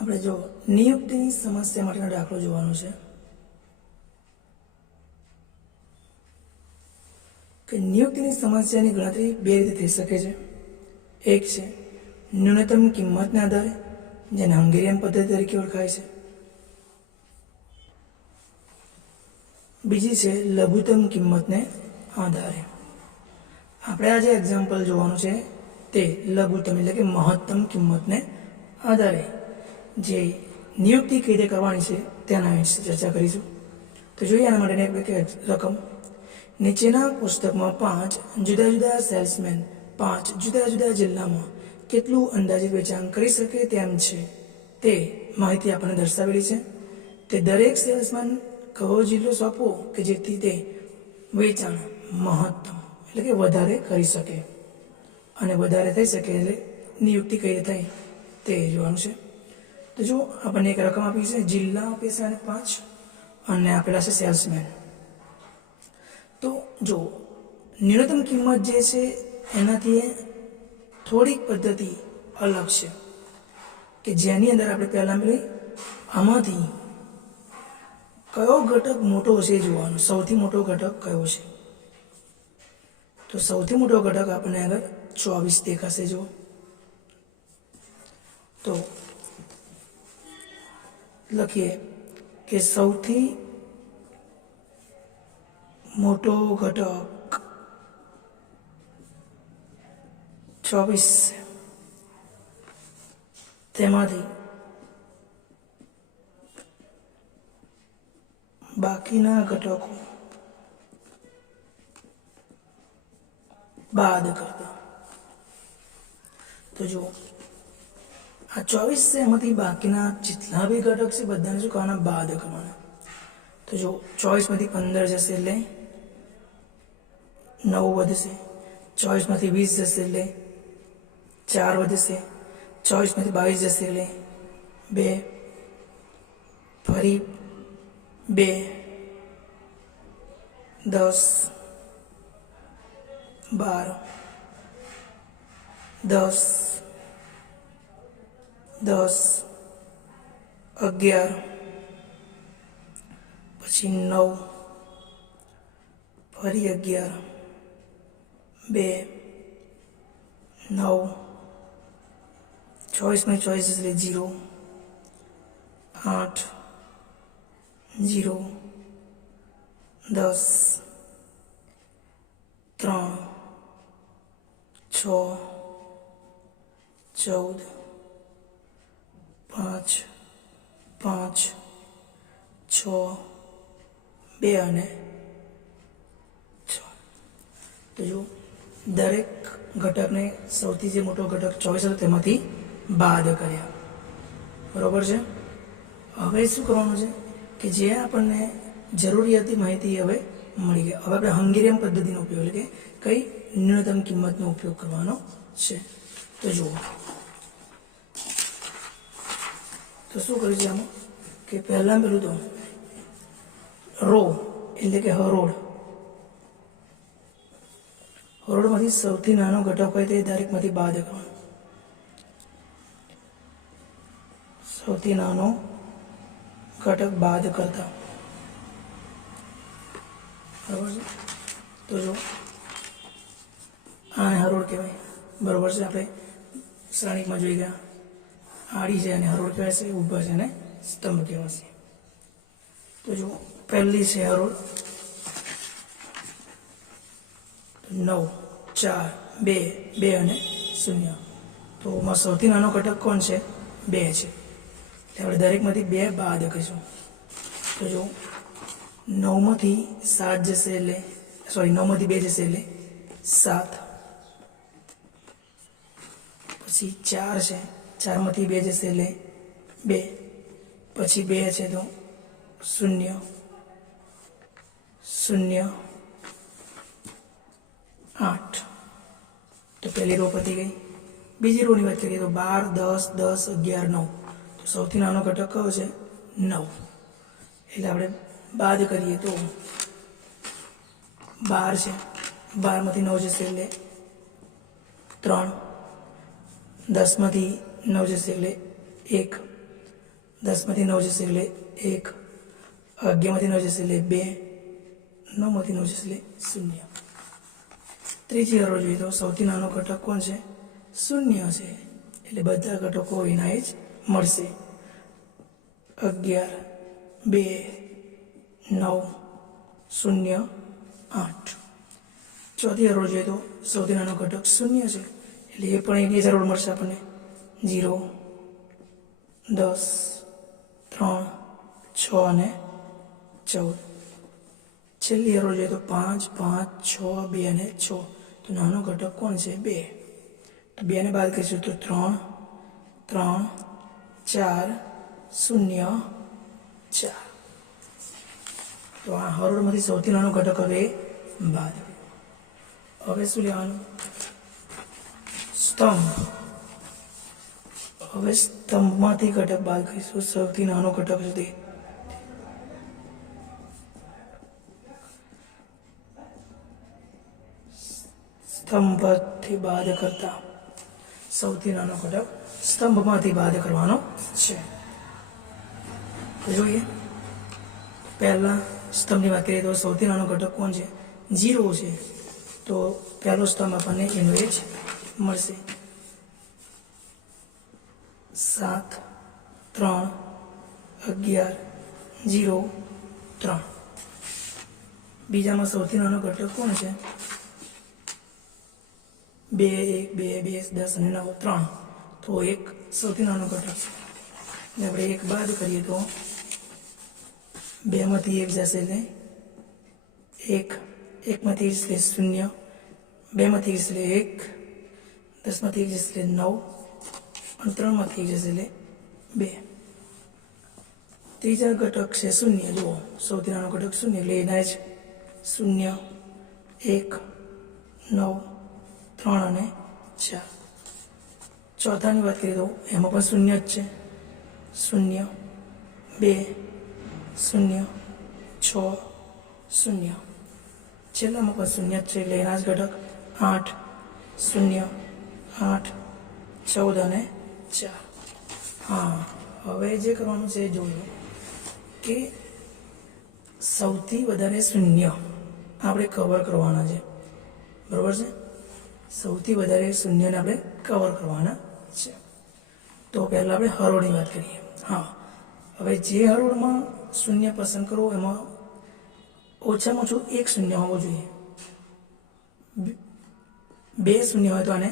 આપણે જો નિયુક્તિની સમસ્યા માટેનો દાખલો જોવાનો છે કે નિયુક્તિની સમસ્યાની ગણતરી બે રીતે થઈ શકે છે. એક છે ન્યૂનતમ કિંમતના આધારે, જેને હંગેરિયન પદ્ધતિ તરીકે ઓળખાય છે. બીજી છે લઘુત્તમ કિંમતને આધારે. આપણે આ જે એક્ઝામ્પલ જોવાનું છે તે લઘુત્તમ એટલે કે મહત્તમ કિંમતને આધારે જે નિયુક્તિ કઈ રીતે કરવાની છે તેના વિશે ચર્ચા કરીશું. તો જોઈએ આના માટેની એક રકમ. નીચેના પુસ્તકમાં 5 જુદા જુદા સેલ્સમેન 5 જુદા જુદા જિલ્લામાં કેટલું અંદાજિત વેચાણ કરી શકે તેમ છે તે માહિતી આપણને દર્શાવેલી છે. તે દરેક સેલ્સમેન કયો જિલ્લો સોંપવો કે જેથી તે વેચાણ મહત્તમ એટલે કે વધારે કરી શકે, અને વધારે થઈ શકે એટલે નિયુક્તિ કઈ રીતે થાય તે જોવાનું છે. તો જો આપણને એક રકમ આપી છે, જિલ્લા આપી છે અને 5, અને આપેલા છે સેલ્સમેન. તો જો ન્યૂનતમ કિંમત જે છે એનાથી થોડીક પદ્ધતિ અલગ છે કે જેની અંદર આપણે પહેલાં આમાંથી કયો ઘટક મોટો છે જોવાનો. સૌથી મોટો ઘટક કયો છે? તો સૌથી મોટો ઘટક આપણને આગળ 24 દેખાશે. જો તો લખીએ કે સૌથી મોટો ઘટક 24, તેમાંથી બાકીના ઘટકો બાદ કરતા. તો જો આ 24 છે એમાંથી બાકીના જેટલા બી ઘટક છે બધાને શું કરવાના? બાદ કરવાના. તો જો 24માંથી 15 જશે એટલે 9 વધશે. 24માંથી 20 જશે એટલે 4 વધશે. 24માંથી 22 જશે એટલે 2, ફરી 2, 10, 12, 10, 10, 11, પછી 9, ફરી 11, 2, 9, 24માંથી 24 એટલે 0, 8, 0, 10, 3, 6, 14, 5, 5, 6, 2 અને 6. તો જો દરેક ઘટકને સૌથી જે મોટો ઘટક 24 હતો તેમાંથી બાદ કર્યા. બરોબર છે. હવે શું કરવાનું છે કે જે આપણને જરૂરી હતી માહિતી હવે મળી ગઈ. હવે આપણે હંગેરિયન પદ્ધતિનો ઉપયોગ એટલે કે કઈ ન્યૂનતમ કિંમતનો ઉપયોગ કરવાનો છે. તો જુઓ, તો શું કર્યું છે આમાં કે પહેલાં પેલું તો રો એટલે કે હરોળ. હરોળમાંથી સૌથી નાનો ઘટક હોય તે દરેકમાંથી બાદ કરવાનો. સૌથી નાનો ઘટક બાદ કરતા. બરાબર છે. તો જો આને હરોળ કહેવાય. બરાબર છે. આપણે શ્રેણીકમાં જોઈ ગયા, આડી છે અને હરોળ કહેવાય છે, ઊભા છે અને સ્તંભ કહેવાશે. તો જો પહેલી છે હરોળ 9, 4, 2, 2 અને 0. તો એમાં સૌથી નાનો ઘટક કોણ છે? 2 છે. એટલે આપણે દરેકમાંથી 2 બાદ કરીશું. તો જો 9માંથી 7 જશે એટલે 9માંથી 2 જશે એટલે 7. પછી 4 છે, 4માંથી 2 જશે એટલે 2. પછી 2 છે તો 0, 0, 8. તો પહેલી રો પતી ગઈ. બીજી રોની વાત કરીએ તો 12, 10, 10, 11, 9. તો સૌથી નાનો ઘટક કયો છે? 9. એટલે આપણે બાદ કરીએ તો 12 છે, 12માંથી 9 જશે એટલે 3. 10માંથી 9 જશે એટલે 1. 10માંથી 9 જશે એટલે 1, 11માંથી 9 જશે એટલે 2, 9માંથી 9 જશે એટલે 0. ત્રીજી હરોળ જોઈએ તો સૌથી નાનો ઘટક કોણ છે? 0 છે. એટલે બધા ઘટકો એના જ મળશે. 11, 2, 9, 0, 8. ચોથી હરોળ જોઈએ તો સૌથી નાનો ઘટક 0 છે એટલે એ પણ એની જ હરોળ મળશે આપણને. 0, 10, 3, 6 અને 14. છેલ્લી હરોળ જોઈએ તો 5, 5, 6, 2 અને 6. તો નાનો ઘટક કોણ છે? 2. તો 2 ને બાદ કરીશું તો 3, 3, 4, 0, 4. તો આ હરોળમાંથી સૌથી નાનો ઘટક હવે બાદ. હવે શું લેવાનું? સ્તંભ. હવે સ્તંભમાંથી ઘટક બાદ કરીશું. સૌથી નાનો ઘટક છે તે સ્તંભથી બાદ કરતા સૌથી નાનો ઘટક સ્તંભમાંથી બાદ કરવાનો છે. જોઈએ પહેલા સ્તંભની વાત કરીએ તો સૌથી નાનો ઘટક કોણ છે? 0 છે. તો પહેલો સ્તંભ આપણને એનો જ મળશે. 7, 3, 11, 0, 3. બીજામાં સૌથી નાનો ઘટક કોણ છે? 2, 1, 2, 2, 10 અને 9, 3. તો 1 સૌથી નાનો ઘટક છે. આપણે 1 બાદ કરીએ તો 2માંથી 1 જશે એટલે 1, 1માંથી 1 જશે 0, 2માંથી 1 જશે 1, 10માંથી 1 જશે 9 અને 3માંથી 1 જશે એટલે 2. ત્રીજા ઘટક છે 0. જુઓ સૌથી નાનો ઘટક 0 એટલે એના જ 0, 1, 9, 3 અને 4. ચોથાની વાત કરીએ તો એમાં પણ 0 જ છે. 0, 2, 0, 6, 0. છેલ્લામાં પણ 0 જ છે એટલે એના જ ઘટક 8, 0, 8, 14 અને 4. હા, હવે જે કરવાનું છે એ જોયું કે સૌથી વધારે 0 આપણે કવર કરવાના છે. બરાબર છે? સૌથી વધારે 0ને આપણે કવર કરવાના છે. તો પહેલાં આપણે હરોળની વાત કરીએ. હા, હવે જે હરોળમાં 0 પસંદ કરો એમાં ઓછામાં ઓછું 1 0 હોવું જોઈએ. 2 0 હોય તો આને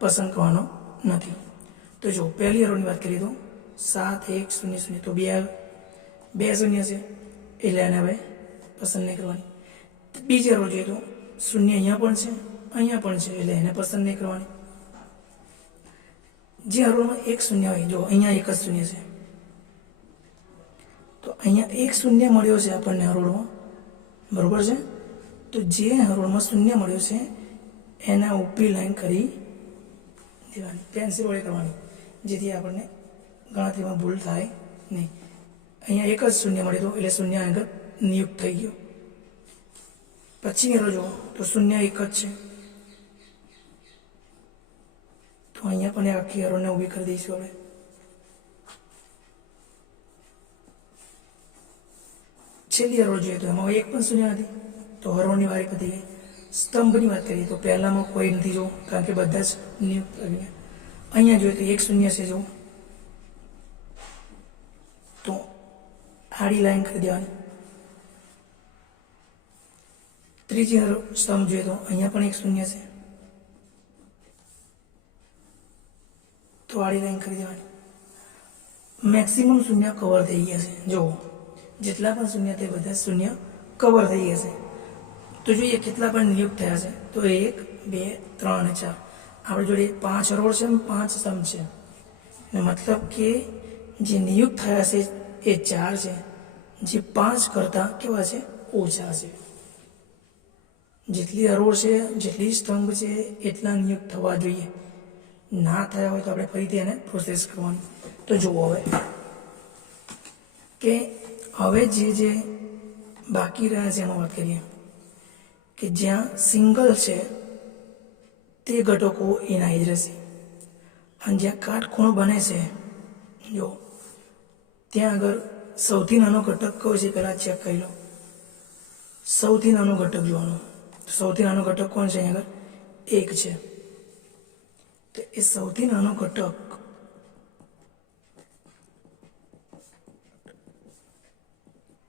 પસંદ કરવાનો નથી. તો જો પહેલી હરોળની વાત કરીએ તો 7, 1, 0, 0. તો 2 0 છે એટલે આને હવે પસંદ નહીં કરવાની. બીજી હરોળ જોઈએ તો 0 અહીંયા પણ છે, અહીંયા પણ છે એટલે એને પસંદ નહીં કરવાની. જે હરોળમાં 1 0 હોય, જો અહીંયા 1 જ 0 છે તો અહીંયા 1 0 મળ્યો છે આપણને હરોળમાં. બરાબર છે? તો જે હરોળમાં 0 મળ્યો છે એના ઊભી લાઈન કરી દેવાની, પેન્સિલ વડે કરવાની, જેથી આપણને ગણતરીમાં ભૂલ થાય નહીં. અહીંયા 1 જ 0 મળ્યો એટલે 0 આગળ નિયુક્ત થઈ ગયો. પછી હરોળ જુઓ તો 0 1 જ છે તો અહીંયા પણ આખી હરોળને ઊભી કરી દઈશું આપણે. છેલ્લી હરોળ જોઈએ તો એમાં 1 પણ 0 નથી તો હરોળની વારી પતી ગઈ. સ્તંભની વાત કરીએ તો પહેલામાં કોઈ નથી જો, કારણ કે બધા જ નિયુક્ત થઈ ગયા. અહીંયા જોઈએ તો 1 0 છે જો, તો આડી લાઈન કરી દેવાની. ત્રીજી સ્તંભ જોઈએ તો અહીંયા પણ 1 0 છે તો આડી લાઈન કરી દેવાની. મેક્સિમમ 0 કવર થઈ ગયા છે. જો જેટલા પણ 0 તે બધા 0 કવર થઈ ગયા છે. તો જોઈએ કેટલા પણ નિયુક્ત થયા છે. તો 1, 2, 3 અને 4. આપણી જોડે 5 હરોળ છે અને 5 સ્તંભ છે. મતલબ કે જે નિયુક્ત થયા છે એ 4 છે, જે 5 કરતાં કેવા છે? ઓછા છે. જેટલી હરોળ છે, જેટલી સ્તંભ છે એટલા નિયુક્ત થવા જોઈએ. ના થયા હોય તો આપણે ફરીથી એને પ્રોસેસ કરવાની. તો જુઓ હવે કે હવે જે બાકી રહ્યા છે એમાં વાત કરીએ કે જ્યાં સિંગલ છે તે ઘટકો એના જ રહેશે અને જ્યાં કાટખૂણો બને છે, જો ત્યાં આગળ સૌથી નાનો ઘટક કયો છે પહેલાં ચેક કરી લો. સૌથી નાનો ઘટક જોવાનો. સૌથી નાનો ઘટક કોણ છે? અહીંયા આગળ 1 છે. તો એ સૌથી નાનો ઘટક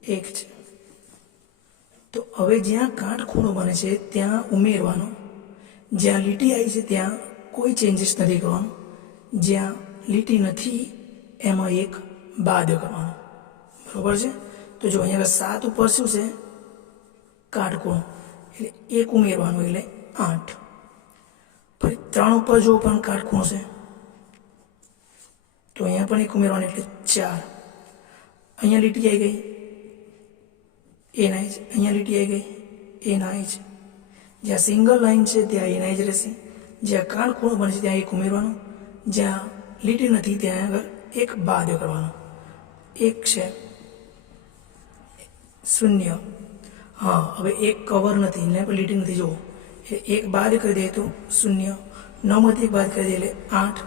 1 છે. તો હવે જ્યાં કાટખૂણો બને છે ત્યાં ઉમેરવાનો. જ્યાં લીટી આવી છે ત્યાં કોઈ ચેન્જીસ નથી કરવાનું. જ્યાં લીટી નથી એમાં 1 બાદ કરવાનો. બરોબર છે? તો જો અહીંયા 7 ઉપર શું છે? કાટખૂણો, એટલે 1 ઉમેરવાનું એટલે 8. ફરી 3 ઉપર જો પણ કાટખૂણો છે તો અહીંયા પણ 1 ઉમેરવાનું એટલે 4. અહીંયા લીટી આવી ગઈ, એ નાય છે. અહીંયા લીટી આવી ગઈ, એ નાય છે. જ્યાં સિંગલ લાઈન છે ત્યાં એ નાય જ રહેશે. જ્યાં કાટખૂણો બને છે ત્યાં 1 ઉમેરવાનું. જ્યાં લીટી નથી ત્યાં આગળ 1 બાદ કરવાનો. 1 છે 0. હા, હવે 1 કવર નથી એટલે પણ લીટી નથી. જુઓ, એટલે 1 બાદ કરી દઈએ તો 0. 9 માંથી 1 બાદ કરી દઈએ એટલે 8.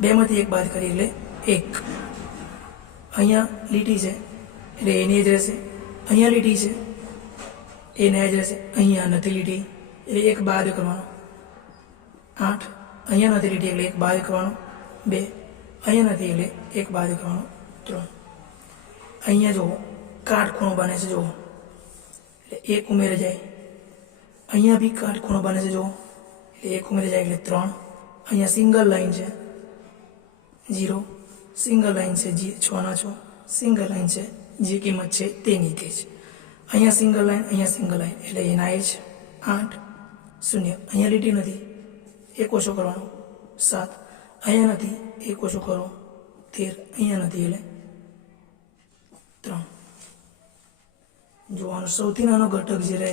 2 માંથી 1 બાદ કરીએ એટલે 1. અહીંયા લીટી છે એટલે એની જ રહેશે. અહીંયા લીટી છે એ ના જ રહેશે. અહીંયા નથી લીટી એટલે 1 બાદ કરવાનો 8. અહીંયા નથી લીટી એટલે 1 બાદ કરવાનો 2. અહીંયા નથી એટલે 1 બાદ કરવાનો 3. અહીંયા જુઓ કાટખૂણો બને છે. જુઓ એટલે 1 ઉમેરે જાય. અહીંયા બી કાટખૂણો બને છે. જુઓ એટલે 1 ઉમેરે જાય એટલે 3. અહીંયા સિંગલ લાઈન છે 0. સિંગલ લાઈન છે 6 ના 6. સિંગલ લાઈન છે જે કિંમત છે તેની તે જ. અહીંયા સિંગલ લાઈન, અહીંયા સિંગલ લાઈન એટલે એના એ જ 8. 0. અહીંયા લીટી નથી, 1 ઓછો કરવાનો 7. અહીંયા નથી, 1 ઓછો કરો 13. અહીંયા નથી એટલે 3. જોવાનું સૌથી નાનો ઘટક જે રહે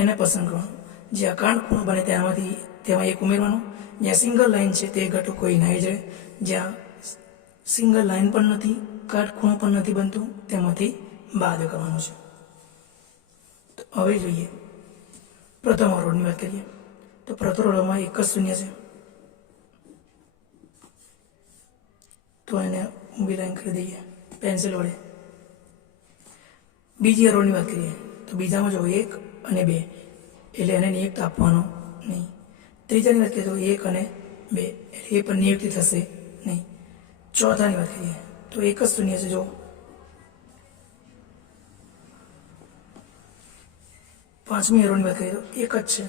એને પસંદ કરવાનો. જ્યાં કાટખૂણો બને તેમાં 1 ઉમેરવાનું. જ્યાં સિંગલ લાઈન છે તે ઘટક કોઈ ના જ રહે. જ્યાં સિંગલ લાઈન પણ નથી, કાટખૂણો પણ નથી બનતું તેમાંથી બાદ કરવાનું છે. તો હવે જોઈએ પ્રથમ અવરોધની વાત કરીએ તો પ્રથમ અવરોધમાં 1 જ શૂન્ય છે તો એને ઊભી લાઈન કરી દઈએ પેન્સિલ વડે. બીજી અવરોધની વાત કરીએ તો બીજામાં જો 1 અને 2 એટલે એને નિયુક્ત આપવાનો નહીં. ત્રીજાની વાત કરીએ તો 1 અને 2 એટલે એ પણ નિયુક્તિ થશે નહીં. ચોથાની વાત કરીએ તો 1 જ શૂન્ય છે. જો પાંચમી અવરોધની વાત કરીએ તો 1 જ છે.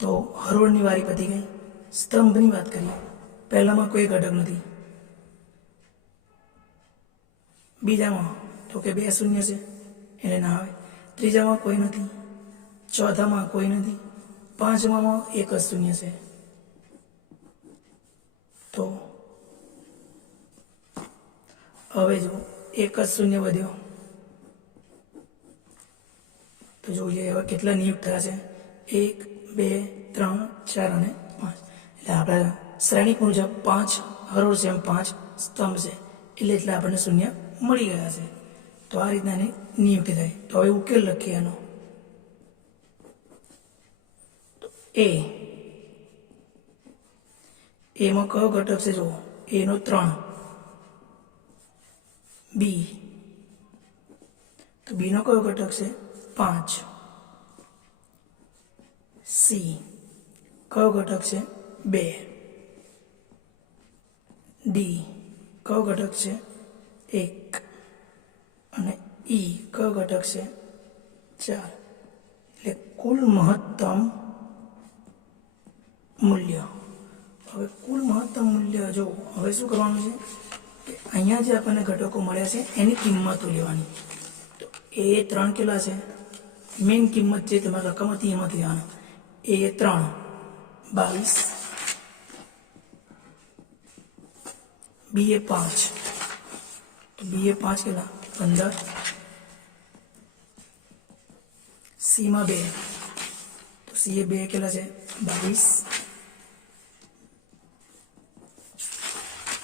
તો હરોળની વારી પતી ગઈ. સ્તંભની વાત કરીએ પહેલામાં કોઈ ઘટક નથી. બીજામાં તો કે 2 શૂન્ય છે એટલે ના આવે. ત્રીજામાં કોઈ નથી. ચોથામાં કોઈ નથી. પાંચમામાં 1 જ શૂન્ય છે. તો હવે જો 1 જ શૂન્ય વધ્યો તો જોઈએ હવે કેટલા નિયુક્ત થયા છે. 1 2 3 4 અને 5. એટલે આપણે શ્રેણિક મુજબ 5 હરોળ છે એમ 5 સ્તંભ છે એટલે આપણને શૂન્ય મળી ગયા છે. તો આ રીતના એની નિયુક્તિ થાય. તો હવે ઉકેલ લખીએ એનો. એમાં કયો ઘટક છે? જુઓ એનો 3. બી તો બીનો કયો ઘટક છે? 5. સી કયો ઘટક છે? 2. ડી કયો ઘટક છે? 1. અને ઈ કયો ઘટક છે? 4. એટલે કુલ મહત્તમ મૂલ્ય. હવે કુલ મહત્તમ મૂલ્ય જો હવે શું કરવાનું છે કે અહીંયા જે આપણને ઘટકો મળ્યા છે એની કિંમતો લેવાની. તો એ 3 કેટલા છે? મેઇન કિંમત જે તમારી રકમ હતી એમાંથી લેવાના. એ 3 22. બી એ 5 તો બી એ 5 કેટલા? 15. સીમાં 2 તો સી એ 2 કેટલા છે? 22.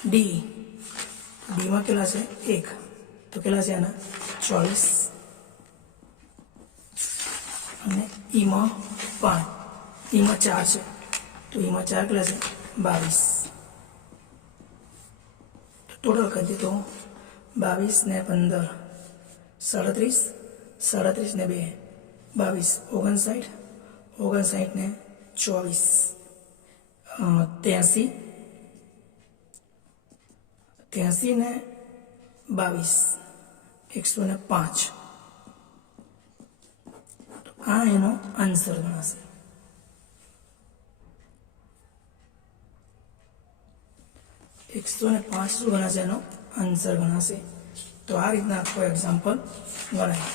ડી ડીમાં કેટલા છે? 1 તો કેટલા છે આના? 24. અને ઈમાં 5 ઈમાં 4 છે તો ઈમાં 4 કેટલા છે? 22. ટોટલ કરી દે તો 22 ને 15 37, 37 ને 2 22, 59, 59 ને 24 83, 83 ને 22 105. તો આ એનો આન્સર ગણાશે. એકસો ને 5 શું ગણાશે? એનો આન્સર ગણાશે. તો આ રીતના આખો એક્ઝામ્પલ ગણાય.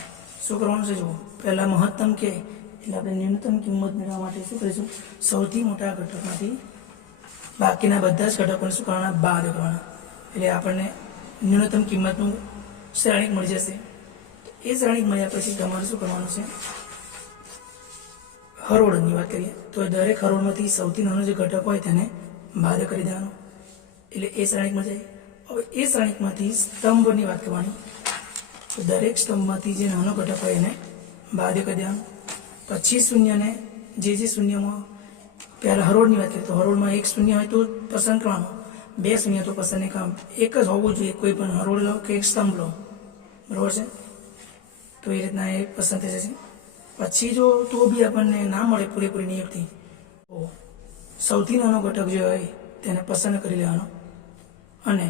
શું કરવાનું છે? જુઓ, પહેલા મહત્તમ કે એટલે આપણે ન્યૂનતમ કિંમત મેળવવા માટે શું કરીશું? સૌથી મોટા ઘટકમાંથી બાકીના બધા જ ઘટકોને શું કરવાના? બાદ કરવાના. એટલે આપણને ન્યૂનતમ કિંમતનું શ્રેણિક મળી જશે. એ શ્રેણિક મળ્યા પછી તમારે શું કરવાનું છે? હરોળની વાત કરીએ તો દરેક હરોળમાંથી સૌથી નાનો જે ઘટક હોય તેને બાદ કરી દેવાનો, એટલે એ શ્રેણિકમાં જાય. હવે એ શ્રેણિકમાંથી સ્તંભની વાત કરવાની, તો દરેક સ્તંભમાંથી જે નાનો ઘટક હોય એને બાદ કરી દેવાનો. પછી શૂન્યને જે શૂન્યમાં પહેલાં હરોળની વાત કરીએ તો હરોળમાં એક શૂન્ય હોય તો પસંદ કરવાનો, બે શૂન્ય તો પસંદ નહીં કરવાનું. એક જ હોવું જોઈએ, કોઈ પણ હરોળ લો કે એક સ્તંભ લો, બરાબર છે? તો એ રીતના એ પસંદ થઈ જશે. પછી જો તો બી આપણને ના મળે પૂરેપૂરી નિયમથી, તો સૌથી નાનો ઘટક જે હોય તેને પસંદ કરી લેવાનો અને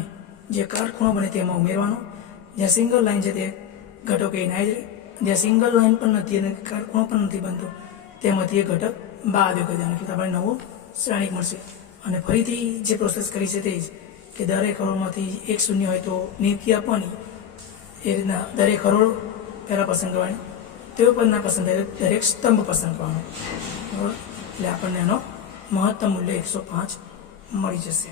જે કાટખૂણો બને તેમાં ઉમેરવાનો. જ્યાં સિંગલ લાઈન છે તે ઘટક એ ના જ રહે, જ્યાં સિંગલ લાઈન પણ નથી અને કાટખૂણો પણ નથી બનતો તેમાંથી એ ઘટક બાદ કરી દેવાનો, એટલે આપણે નવો શ્રેણિક મળશે. અને ફરીથી જે પ્રોસેસ કરી છે તે જ કે દરેક હરોળમાંથી એક શૂન્ય હોય તો નિયુક્તિ આપવાની. એ રીતના દરેક હરોળ પહેલાં પસંદ કરવાની, તેઓ પણ ના પસંદ થાય દરેક સ્તંભ પસંદ કરવાનો, બરાબર? એટલે આપણને એનો મહત્તમ મૂલ્ય 105 મળી જશે.